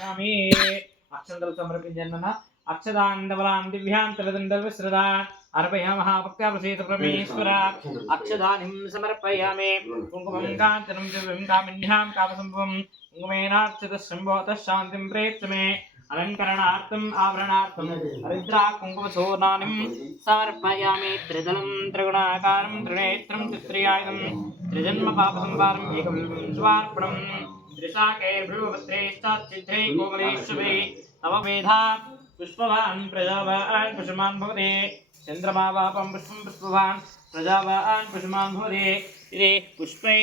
సమర్పయామి అక్షంతలు సమర్పించన్న అక్షదాండవలాం దివ్యాంతరదండవిశ్రదా अर्पयामः भक्त्याप्रसीद परमेश्वर अक्षदानिं समर्पयामि कुङ्कुमं काञ्चनं दिव्यं कामिन्यां कामसम्भवं कुङ्कुमेनार्चितः शम्भवतः शान्तिं प्रेत्य मे अलङ्करणार्थम् आभरणार्थं हरिद्रा कुङ्कुमचूर्णानिं समर्पयामि त्रिदलं त्रिगुणाकारं त्रिनेत्रं चित्रियायुधं त्रिजन्मपापसंहारम् एकबिल्वं स्वार्पणं त्रिशाकैर्भ्रुवपत्रैश्चाच्चित्रै कोमलेश्वरै तव वेधा पुष्पवान् प्रजावान् पुष्पमान् भवते चंद्रमा वापं पुष्पं पुष्पवान् प्रजावान् पुष्पमान् भवते इति पुष्पै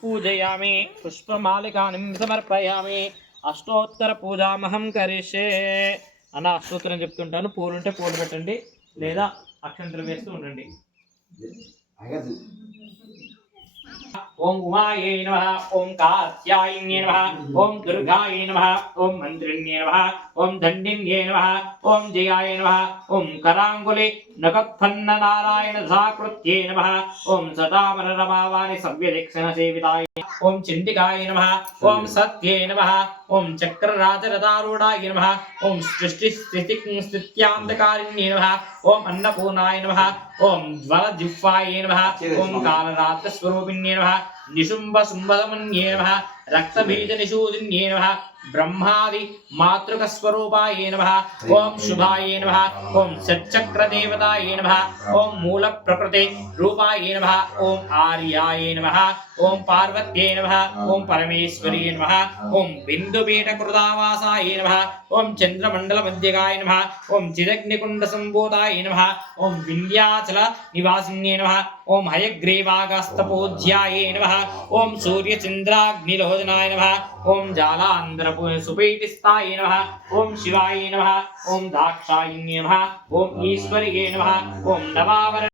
पूजयामि पुष्पमालिकानिं समर्पयामि अष्टोत्तर पूजामहं करिष्ये అన్న అష్టోత్తరం చెప్తుంటాను పూలు ఉంటే పూలు పెట్టండి లేదా అక్షంతలు వేస్తూ ఉండండి ओम उमाये नमः ओम कात्यायिन्ये नमः ओम दुर्गाये नमः ओम मंत्रिण्ये नमः ओम दंडिन्ये नमः ओम जयाय नमः ओम करांगुले नखत्फन्न नारायण धाकृत्ये नमः ओम सदामर रमावाणि सव्यदक्षिण सेविताय ओम चिंडिकाय नमः ओम सत्ये नमः ओम चक्रराजरथारूढाय नमः ओम सृष्टि स्थिति स्थित्यांधकारिण्ये नमः ओम अन्नपूर्णाय नमः ओम ज्वलजिह्वाय नमः ओम कालरात्रस्वरूपिण्ये नमः निशुंभ शुंभदमन्ये नमः रक्तबीजनिषूदिन्ये नमः ब्रह्मादि मातृकस्वरूपाय नमः ओम शुभाय नमः ओम सच्चक्रदेवताय नमः ओम मूलप्रकृते रूपाय नमः ओम आर्याय नमः ओम पार्वत्यै नमः ओम परमेश्वर्यै नमः ओम बिन्दुपीठकृतावासाय नमः ओम चंद्रमण्डलमध्यगाय नमः ओम चिदग्निकुण्डसम्भूताय नमः ओम विन्ध्याचल निवासिन्ये नमः ओम हयग्रीवागस्तपूज्याय नमः ओम सूर्यचन्द्राग्निलोचनाय नमः ओम जालांध्र सुपीठिस्ताय नमः ओम शिवाय नमः ओम दाक्षायिन्ये नमः ओम ईश्वर्ये नमः ओम नवावर